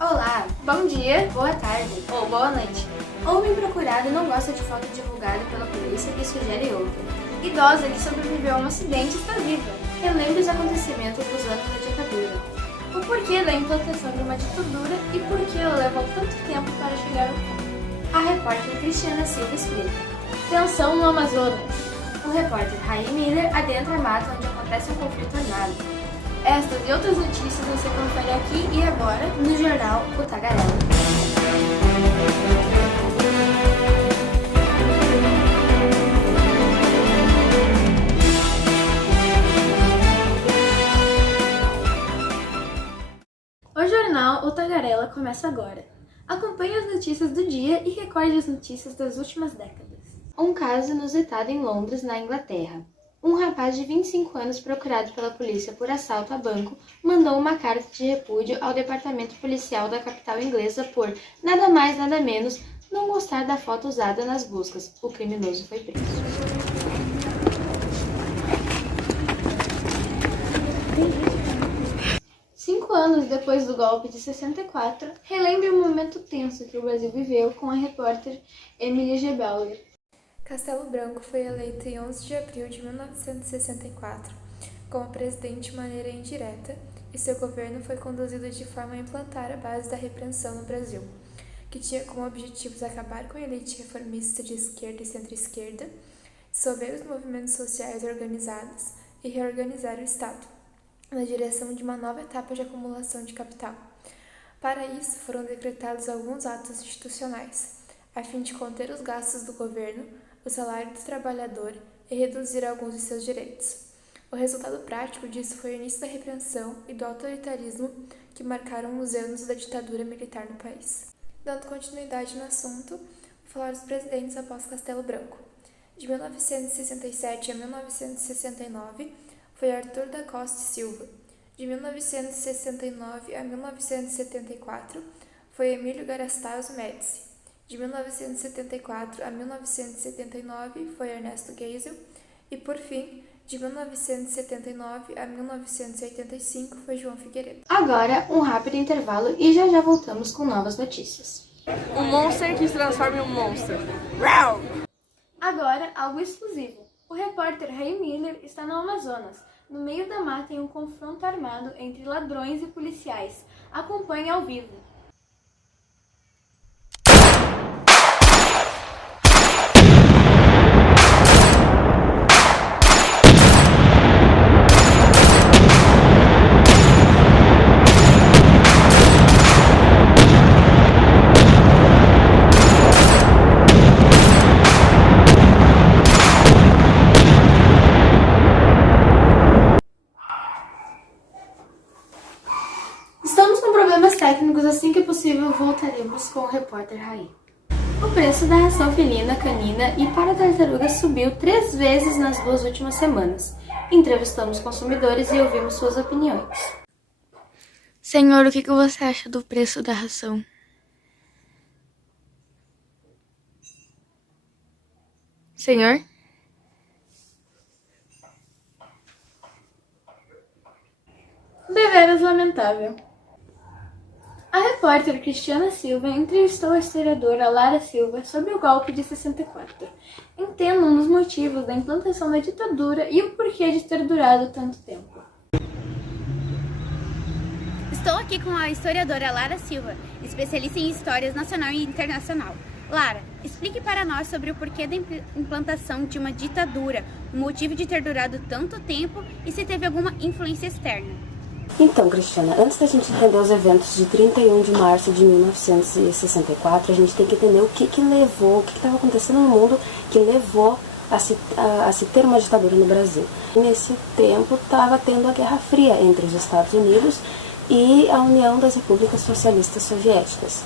Olá, bom dia, boa tarde ou boa noite. Homem procurado não gosta de foto divulgada pela polícia e sugere outra. Idosa que sobreviveu a um acidente está viva. Relembre os acontecimentos dos anos da ditadura. O porquê da implantação de uma ditadura e por que ela levou tanto tempo para chegar ao fim. A repórter Cristiana Silva explica. Tensão no Amazonas. O repórter Raí Miller adentra a mata onde acontece um conflito armado. Estas e outras notícias você confere aqui e agora no jornal O Tagarela. O jornal O Tagarela começa agora. Acompanhe as notícias do dia e recorde as notícias das últimas décadas. Um caso inusitado em Londres, na Inglaterra. Um rapaz de 25 anos procurado pela polícia por assalto a banco mandou uma carta de repúdio ao departamento policial da capital inglesa por, nada mais nada menos, não gostar da foto usada nas buscas. O criminoso foi preso. Cinco anos depois do golpe de 64, relembre o momento tenso que o Brasil viveu com a repórter Emily Gebauer. Castelo Branco foi eleito em 11 de abril de 1964 como presidente de maneira indireta e seu governo foi conduzido de forma a implantar a base da repreensão no Brasil, que tinha como objetivos acabar com a elite reformista de esquerda e centro-esquerda, dissolver os movimentos sociais organizados e reorganizar o Estado, na direção de uma nova etapa de acumulação de capital. Para isso, foram decretados alguns atos institucionais, a fim de conter os gastos do governo, o salário do trabalhador e reduzir alguns de seus direitos. O resultado prático disso foi o início da repressão e do autoritarismo que marcaram os anos da ditadura militar no país. Dando continuidade no assunto, vou falar dos presidentes após Castelo Branco. De 1967 a 1969 foi Arthur da Costa e Silva. De 1969 a 1974 foi Emílio Garrastazu Médici. De 1974 a 1979 foi Ernesto Geisel e, por fim, de 1979 a 1985 foi João Figueiredo. Agora, um rápido intervalo e já voltamos com novas notícias. Um monstro que se transforma em um monstro. Agora, algo exclusivo. O repórter Raí Miller está no Amazonas, no meio da mata em um confronto armado entre ladrões e policiais. Acompanhe ao vivo. Estamos com problemas técnicos, assim que possível voltaremos com o repórter Raí. O preço da ração felina, canina e para tartarugas subiu 3 vezes nas 2 últimas semanas. Entrevistamos consumidores e ouvimos suas opiniões. Senhor, o que você acha do preço da ração? Senhor? Deveras lamentável. A repórter Cristiana Silva entrevistou a historiadora Lara Silva sobre o golpe de 64. Entendam os motivos da implantação da ditadura e o porquê de ter durado tanto tempo. Estou aqui com a historiadora Lara Silva, especialista em histórias nacional e internacional. Lara, explique para nós sobre o porquê da implantação de uma ditadura, o motivo de ter durado tanto tempo e se teve alguma influência externa. Então, Cristiana, antes da gente entender os eventos de 31 de março de 1964, a gente tem que entender o que estava acontecendo no mundo que levou a se ter uma ditadura no Brasil. Nesse tempo, estava tendo a Guerra Fria entre os Estados Unidos e a União das Repúblicas Socialistas Soviéticas.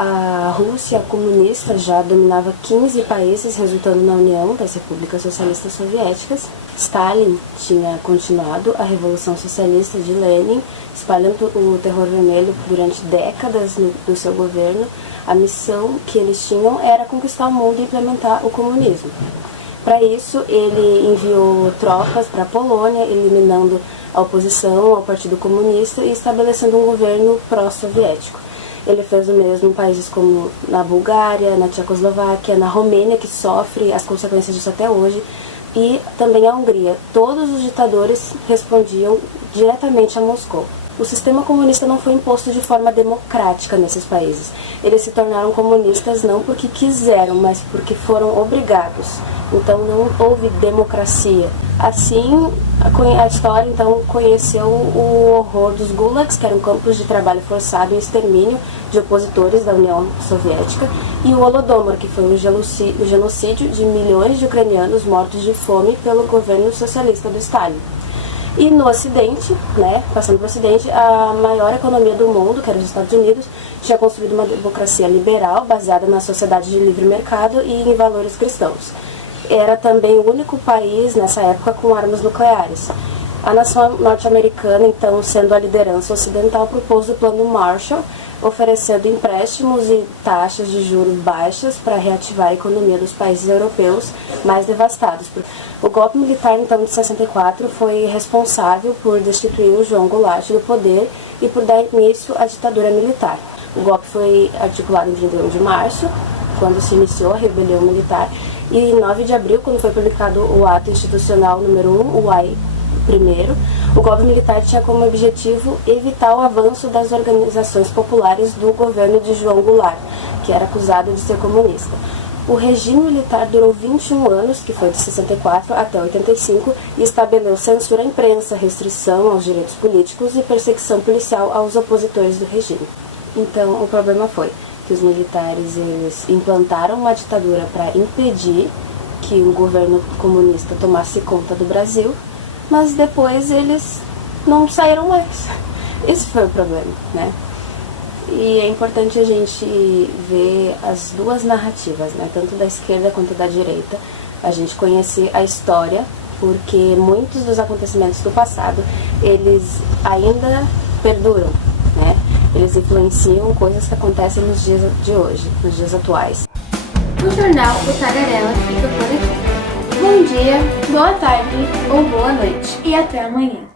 A Rússia comunista já dominava 15 países, resultando na União das Repúblicas Socialistas Soviéticas. Stalin tinha continuado a Revolução Socialista de Lenin, espalhando o terror vermelho durante décadas do seu governo. A missão que eles tinham era conquistar o mundo e implementar o comunismo. Para isso, ele enviou tropas para a Polônia, eliminando a oposição ao Partido Comunista e estabelecendo um governo pró-soviético. Ele fez o mesmo em países como na Bulgária, na Tchecoslováquia, na Romênia, que sofre as consequências disso até hoje, e também a Hungria. Todos os ditadores respondiam diretamente a Moscou. O sistema comunista não foi imposto de forma democrática nesses países. Eles se tornaram comunistas não porque quiseram, mas porque foram obrigados. Então não houve democracia. Assim, a história então conheceu o horror dos gulags, que eram campos de trabalho forçado e extermínio de opositores da União Soviética, e o Holodomor, que foi o genocídio de milhões de ucranianos mortos de fome pelo governo socialista do Stalin. E no Ocidente, passando para o Ocidente, a maior economia do mundo, que era os Estados Unidos, tinha construído uma democracia liberal baseada na sociedade de livre mercado e em valores cristãos. Era também o único país nessa época com armas nucleares. A nação norte-americana, então, sendo a liderança ocidental, propôs o Plano Marshall, oferecendo empréstimos e taxas de juros baixas para reativar a economia dos países europeus mais devastados. O golpe militar, então, de 64 foi responsável por destituir o João Goulart do poder e por dar início à ditadura militar. O golpe foi articulado em 31 de março, quando se iniciou a rebelião militar, e em 9 de abril, quando foi publicado o ato institucional número 1, o AI-1, o golpe militar tinha como objetivo evitar o avanço das organizações populares do governo de João Goulart, que era acusado de ser comunista. O regime militar durou 21 anos, que foi de 64 até 85, e estabeleceu censura à imprensa, restrição aos direitos políticos e perseguição policial aos opositores do regime. Então, o problema foi que os militares eles implantaram uma ditadura para impedir que um governo comunista tomasse conta do Brasil, mas depois eles não saíram mais. Esse foi o problema, E é importante a gente ver as duas narrativas, tanto da esquerda quanto da direita, a gente conhecer a história, porque muitos dos acontecimentos do passado, eles ainda perduram, Eles influenciam coisas que acontecem nos dias de hoje, nos dias atuais. O jornal O Tagarela fica por aqui. Bom dia, boa tarde ou boa noite. E até amanhã.